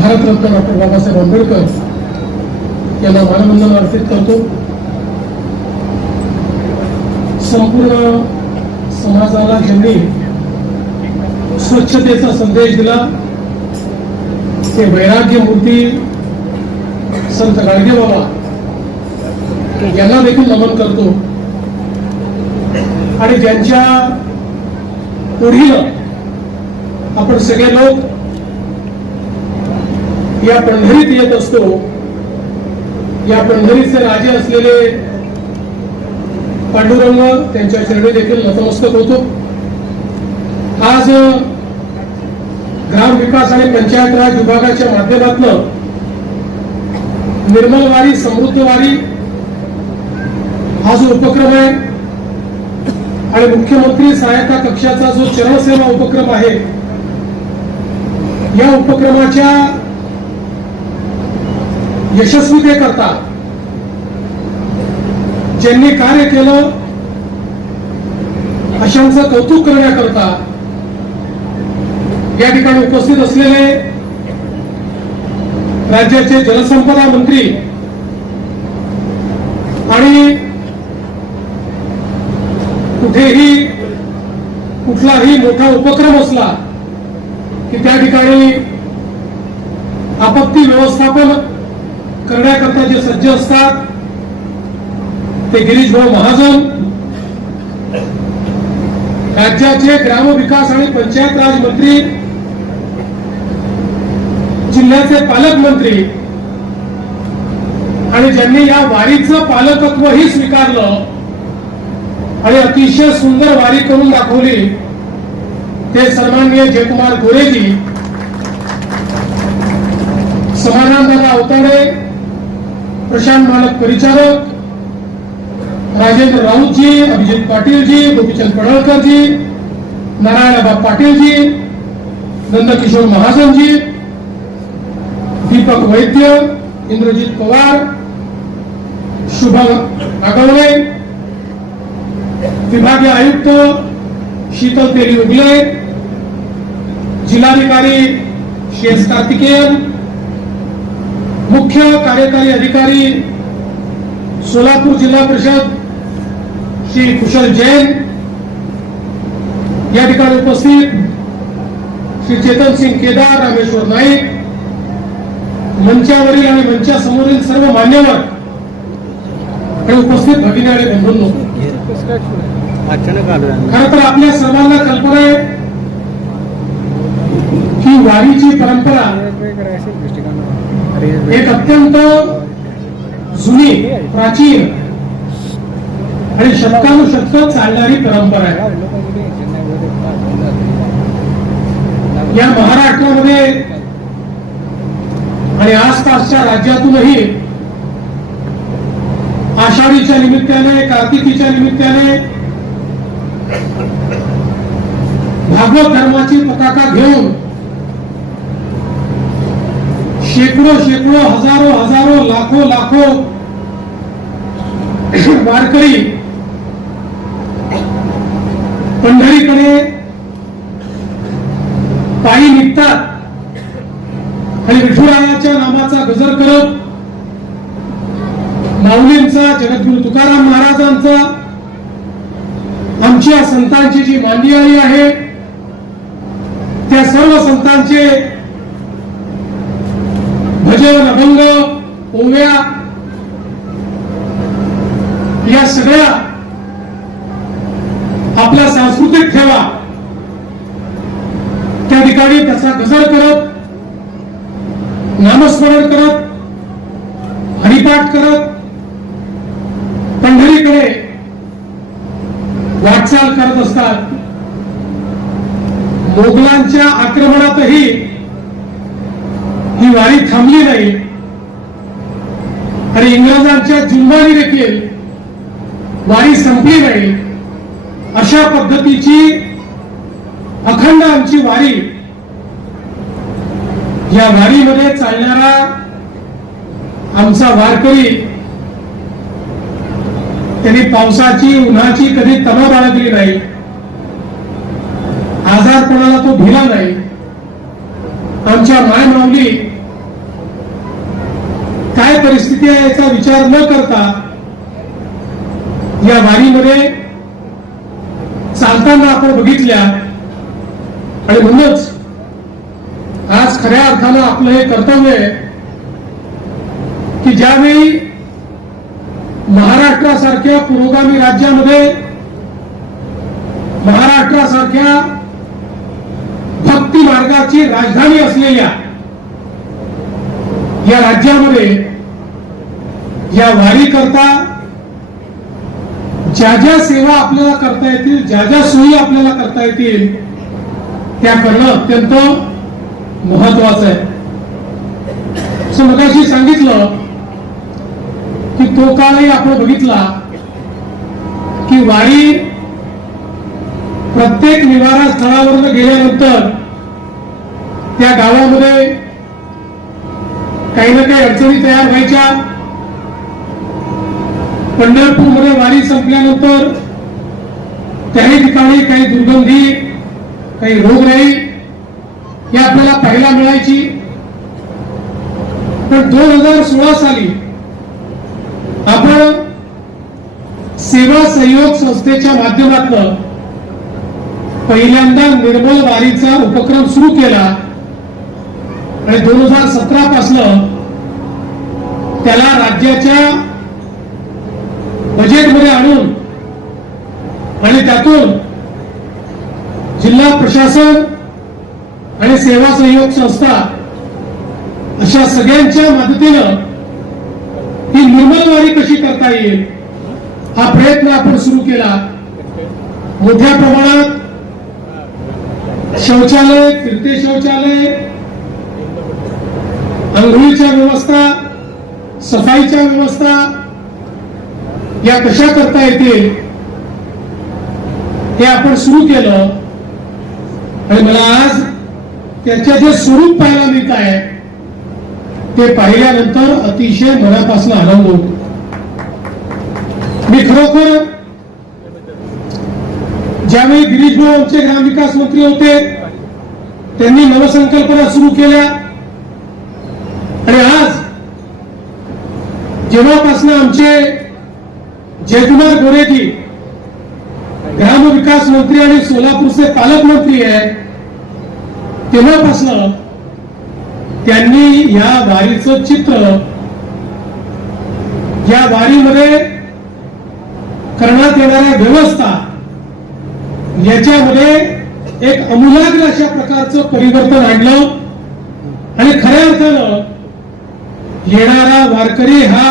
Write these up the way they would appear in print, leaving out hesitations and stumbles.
Bharat Ratna doctor Babasaheb Ambedkar यांना मानवंदना अर्पित करतो। संपूर्ण समाजाला ज्यांनी स्वच्छतेचा संदेश दिला ते वैराग्य मूर्ती संत गाडगे बाबा यांना देखील नमन करतो आणि ज्यांच्या ओढीनं आपण सगळे लोक या पंढरीत येत असतो। या पंढरीचे राजे असलेले पांडुरंग त्यांच्या चरणी देखील नतमस्तक होतो। आज ग्राम विकास आणि पंचायत राज विभागाच्या माध्यमातून निर्मल वारी समृद्ध वारी हा जो उपक्रम आहे आणि मुख्यमंत्री सहायता कक्षाचा जो चरणसेवा उपक्रम आहे या उपक्रमाच्या यशस्वीतेकरता ज्यांनी कार्य केलं अशांचं कौतुक करण्याकरता या ठिकाणी उपस्थित असलेले राज्याचे जलसंपदा मंत्री आणि कुठेही कुठलाही मोठा उपक्रम असला की त्या ठिकाणी आपत्ती व्यवस्थापन करण्याकरता जे सज्ज असतात ते गिरीश भाऊ महाजन, राज्याचे ग्रामविकास आणि पंचायत राज मंत्री, जिल्ह्याचे पालकमंत्री आणि ज्यांनी या वारीचं पालकत्वही स्वीकारलं आणि अतिशय सुंदर वारी करून दाखवली ते सन्माननीय जयकुमार गोरेजी, समानंद अवताडे, प्रशांत मालक परिचारक, राजेंद्र राऊत जी, अभिजित पाटील जी, गोपीचंद पडळकर जी, नारायणबा पाटील जी, नंदकिशोर महाजन जी, दीपक वैद्य, इंद्रजित पवार, शुभम आगवणे, विभागीय आयुक्त शीतल तेली उगले, जिल्हाधिकारी श्री एस कार्तिकेयन, मुख्य कार्यकारी अधिकारी सोलापूर जिल्हा परिषद श्री कुशल जैन, या ठिकाणी उपस्थित श्री चेतन सिंग केदार, रामेश्वर नाईक, मंचावरील आणि मंचासमोरील सर्व मान्यवर आणि उपस्थित भगिनी आणि बंधूंनो, खरं तर आपल्या सर्वांना कल्पना आहे की वारीची परंपरा एक अत्यंत जुनी, प्राचीन आणि शतकानुशतक चालणारी परंपरा आहे। या महाराष्ट्रामध्ये आणि आसपासच्या राज्यातूनही आषाढीच्या निमित्ताने, कार्तिकीच्या निमित्ताने भागवत धर्माची पताका घेऊन शेकडो शेकडो, हजारो हजारो, लाखो लाखो वारकरी पंढरीकडे पायी निघतात आणि विठुरायाच्या नामाचा गजर करत माऊलींचा, जगद्गुरु तुकाराम महाराजांचा, आमच्या संतांची जी मांदियाळी आहे त्या सर्व संतांचे भजन, अभंग, ओव्या या सगळ्या आपल्या सांस्कृतिक ठेवा त्या ठिकाणी त्याचा गजर करत, नामस्मरण करत, हरिपाठ करत पंढरीकडे वाटचाल करत असतात। मोगलांच्या आक्रमणातही ही वारी थांबली नाही आणि इंग्रजांच्या जुलमाने देखील वारी संपली नाही। अशा पद्धतीची अखंड आमची वारी, या वारीमध्ये चालणारा आमचा वारकरी त्यांनी पावसाची, उन्हाची कधी तमा बाळगली नाही, आजारपणाला तो भिला नाही। आमच्या माय माऊली काय परिस्थिती आहे याचा विचार न करता या वारीमध्ये चालताना आपण बघितल्या आणि म्हणूनच आज खऱ्या अर्थानं आपलं हे कर्तव्य आहे की ज्यावेळी महाराष्ट्रासारख्या पुरोगामी राज्यामध्ये महाराष्ट्रासारख्या भक्ती मार्गाची राजधानी असलेल्या या राज्यामध्ये या वारी करता ज्या ज्या सेवा आपल्याला करता येतील, ज्या ज्या सोयी आपल्याला करता येतील त्या करणं अत्यंत महत्वाचं आहे. असं मगाशी सांगितलं की तो काळही आपण बघितला की वारी प्रत्येक निवारा स्थळावर गेल्यानंतर त्या गावामध्ये काही ना काही अडचणी तयार व्हायच्या. पंढरपूरमध्ये वारी संपल्यानंतर त्याही ठिकाणी काही दुर्गंधी, काही रोगराई ही आपल्याला पाहायला मिळायची. पण 2016 साली आपण सेवा सहयोग संस्थेच्या माध्यमातून पहिल्यांदा निर्मल वारीचा उपक्रम सुरू केला आणि 2017 पासून त्याला राज्याच्या बजेटमध्ये आणून आणि त्यातून जिल्हा प्रशासन आणि सेवा सहयोग संस्था अशा सगळ्यांच्या मदतीनं ही निर्मल वारी कशी करता येईल हा प्रयत्न आपण सुरू केला. मोठ्या प्रमाणात शौचालय, फिरते शौचालय, अंघोळीच्या व्यवस्था, सफाईच्या व्यवस्था या कशा करता येतील हे आपण सुरू केलं आणि मला आज त्याचे जे स्वरूप पाहायला मिळत आहे ते पाहिल्यानंतर अतिशय मनापासून आनंद होतो. मी खरोखर ज्यावेळी गिरीश भाऊ आमचे ग्रामविकास मंत्री होते त्यांनी नवसंकल्पना सुरू केल्या आणि आज जेव्हापासून आमचे जयकुमार गोरेजी ग्रामविकास मंत्री आणि सोलापूरचे पालकमंत्री आहेत तेव्हापासून त्यांनी या वारीचं चित्र, या वारीमध्ये करण्यात येणाऱ्या व्यवस्था याच्यामध्ये एक अमूलाग्र अशा प्रकारचं परिवर्तन आणलं आणि खऱ्या अर्थानं येणारा वारकरी हा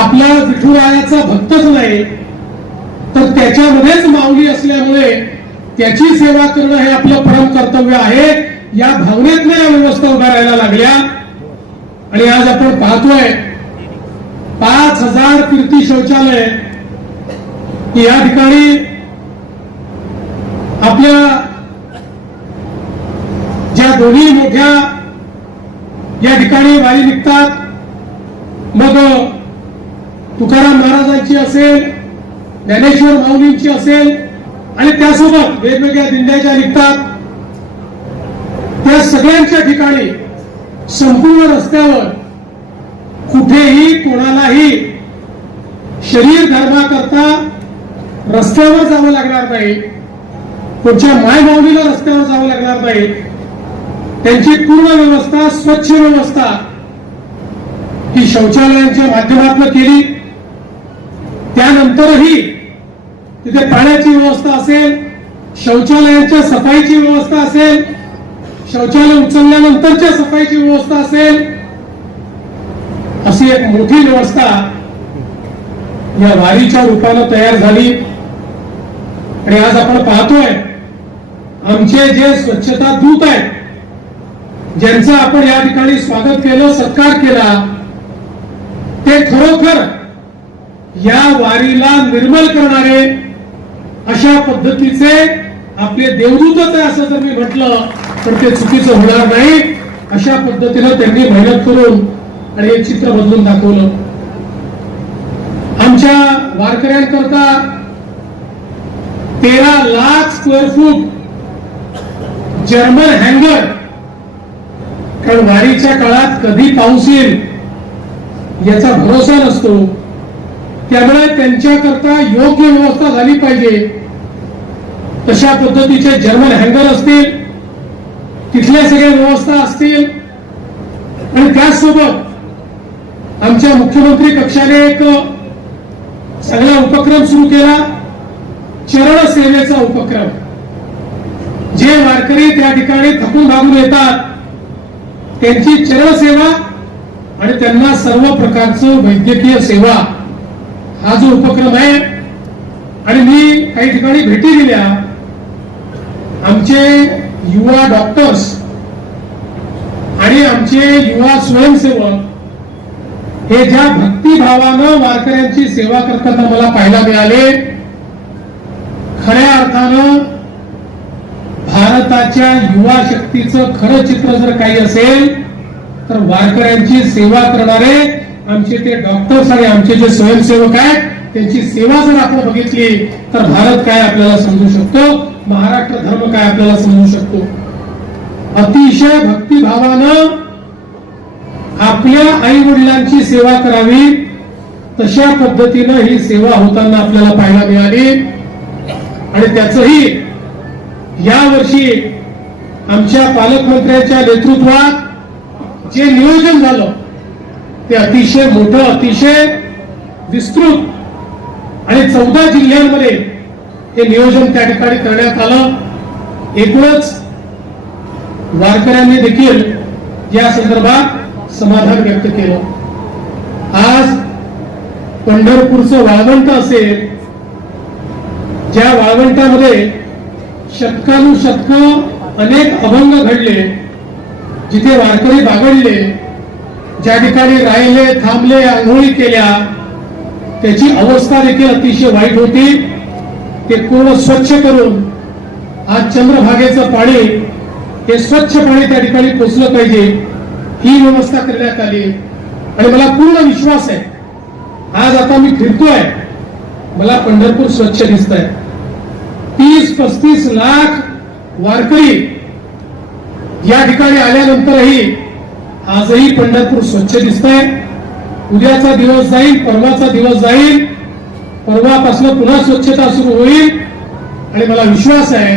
आपला विठुरायाचा भक्तच नाही तर त्याच्यामध्येच माऊली असल्यामुळे त्याची सेवा करणं हे आपलं परम कर्तव्य आहे. या भावनेतनं या व्यवस्था उभ्या राहायला लागल्या आणि आज आपण पाहतोय 5000 फिरती शौचालय या ठिकाणी आपल्या ज्या दोन्ही मोठ्या या ठिकाणी वारी निघतात, मग तुकाराम महाराजांची असेल, ज्ञानेश्वर माऊलींची असेल आणि त्यासोबत वेगवेगळ्या दिंड्या निघतात, त्या सगळ्यांच्या ठिकाणी संपूर्ण रस्त्यावर कुठेही कोणालाही शरीर धर्माकरता रस्त्यावर जावं लागणार नाही, कोणत्या माय माऊलीला रस्त्यावर जावं लागणार नाही. त्यांची पूर्ण व्यवस्था, स्वच्छ व्यवस्था ही शौचालयांच्या माध्यमातून केली. त्यानंतरही तिथे पाण्याची व्यवस्था असेल, शौचालयांच्या सफाईची व्यवस्था असेल, शौचालय उचलल्यानंतरच्या सफाईची व्यवस्था असेल, अशी एक मोठी व्यवस्था या वारीच्या रूपानं तयार झाली. आणि आज आपण पाहतोय आमचे जे स्वच्छता दूत आहेत, ज्यांचं आपण या ठिकाणी स्वागत केलं, सत्कार केला, ते खरोखर या वारीला निर्मल करणारे अशा पद्धतीचे आपले देवदूतच आहे असं जर मी म्हटलं तर ते चुकीचं होणार नाही. अशा पद्धतीनं त्यांनी मेहनत करून आणि हे चित्र बदलून दाखवलं. आमच्या वारकऱ्यांकरता 13 लाख स्क्वेअर फूट जर्मन हँगर कारण वारीच्या काळात कधी पाऊस येईल याचा भरोसा नसतो. त्यामुळे त्यांच्याकरता योग्य व्यवस्था झाली पाहिजे. तशा पद्धतीचे जर्मन हँगर असतील, तिथल्या सगळ्या व्यवस्था असतील आणि त्याचसोबत आमच्या मुख्यमंत्री कक्षाने एक चांगला उपक्रम सुरू केला, चरण सेवेचा उपक्रम. जे वारकरी त्या ठिकाणी थकून भागून येतात त्यांची चरण सेवा आणि त्यांना सर्व प्रकारचं वैद्यकीय सेवा हा जो उपक्रम आहे. आणि मी काही ठिकाणी भेटी दिल्या. आमचे युवा डॉक्टर्स आणि आमचे युवा स्वयंसेवक हे ज्या भक्तिभावानं वारकऱ्यांची सेवा करताना मला पाहायला मिळाले. खऱ्या अर्थानं भारताच्या युवा शक्तीचं खरं चित्र जर काही असेल तर वारकऱ्यांची सेवा करणारे आमचे ते डॉक्टर्स आणि आमचे जे स्वयंसेवक आहेत त्यांची सेवा जर आपण बघितली तर भारत काय आपल्याला समजू शकतो, महाराष्ट्र धर्म काय आपल्याला समजू शकतो. अतिशय भक्तिभावानं आपल्या आई वडिलांची सेवा करावी तशा पद्धतीनं ही सेवा होताना आपल्याला पाहायला मिळाली. आणि त्याचंही यावर्षी आमच्या पालकमंत्र्यांच्या नेतृत्वात जे नियोजन झालं ते अतिशय मोठं, अतिशय विस्तृत आणि 14 जिल्ह्यांमध्ये हे नियोजन त्या ठिकाणी करण्यात आलं. एकूणच वारकऱ्यांनी देखील या संदर्भात समाधान व्यक्त केलं. आज पंढरपूरचं वाळवंट असेल, ज्या वाळवंटामध्ये शतकानुशतक अनेक अभंग घडले, जिथे वारकरी बागडले, ज्या ठिकाणी राहिले, थांबले, आंघोळी केल्या, त्याची अवस्था देखील अतिशय वाईट होती. ते पूर्ण स्वच्छ करून आज चंद्रभागेचं पाणी हे स्वच्छ पाणी त्या ठिकाणी पोचलं पाहिजे ही व्यवस्था करण्यात आली. आणि मला पूर्ण विश्वास आहे, आज आता मी फिरतोय, मला पंढरपूर स्वच्छ दिसत आहे. 30-35 लाख वारकरी या ठिकाणी आल्यानंतरही आजही पंढरपूर स्वच्छ दिसत आहे. उद्याचा दिवस जाईल, परवाचा दिवस जाईल, परवापासून पुन्हा स्वच्छता सुरू होईल. आणि मला विश्वास आहे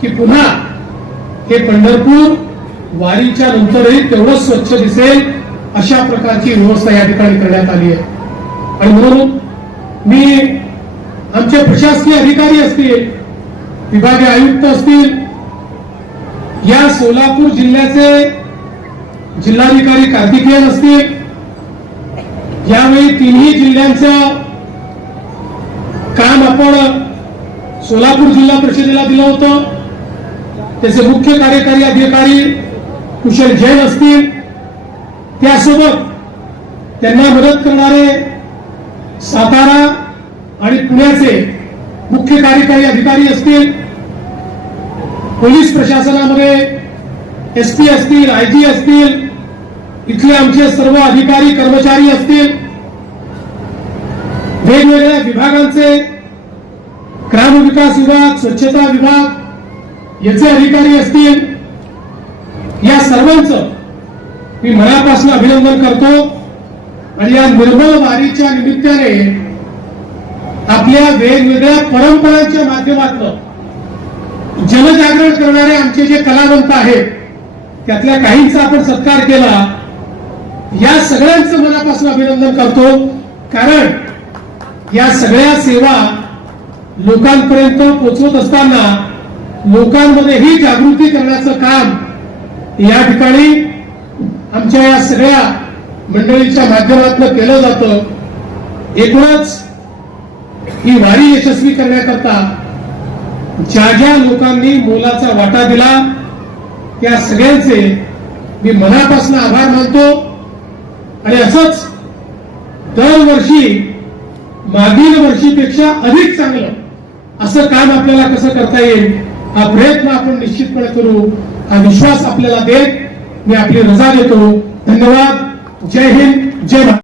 की पुन्हा हे पंढरपूर वारीच्या नंतरही तेवढंच स्वच्छ दिसेल अशा प्रकारची व्यवस्था या ठिकाणी करण्यात आली आहे. आणि म्हणून मी आमचे प्रशासकीय अधिकारी असतील, विभागीय आयुक्त असतील, या सोलापूर जिल्ह्याचे जिल्हाधिकारी कार्तिकेयन असतील, यावेळी तिन्ही जिल्ह्यांचं काम आपण सोलापूर जिल्हा परिषदेला दिलं होतं. त्याचे मुख्य कार्यकारी अधिकारी कुशल जैन असतील, त्यासोबत त्यांना मदत करणारे सातारा आणि पुण्याचे मुख्य कार्यकारी अधिकारी असतील, पोलीस प्रशासनामध्ये एसपी असतील, आयजी असतील, इथले आमचे सर्व अधिकारी कर्मचारी असतील, वेगवेगळ्या विभागांचे ग्रामविकास विभाग, स्वच्छता विभाग याचे अधिकारी असतील, या सर्वांचं मी मनापासून अभिनंदन करतो. आणि या निर्मल वारीच्या निमित्ताने आपल्या वेगवेगळ्या परंपरांच्या माध्यमातून जनजागरण करणारे आमचे जे कलावंत आहेत त्यातल्या काहींचा आपण सत्कार केला. या सगळ्यांचं मनापासून अभिनंदन करतो, कारण या सगळ्या सेवा लोकांपर्यंत पोहोचवत असताना लोकांमध्ये ही जागृती करण्याचं काम या ठिकाणी आमच्या या सगळ्या मंडळीच्या माध्यमातून केलं जातं. एकूणच ही वारी यशस्वी करण्याकरता ज्या ज्या लोकांनी मोलाचा वाटा दिला त्या सगळ्यांचे मी मनापासून आभार मानतो. आणि असंच दरवर्षी मागील वर्षीपेक्षा अधिक चांगलं असं काम आपल्याला कसं करता येईल हा प्रयत्न आपण निश्चितपणे करू, हा विश्वास आपल्याला देत मी आपली रजा देतो. धन्यवाद. जय हिंद, जय भारत.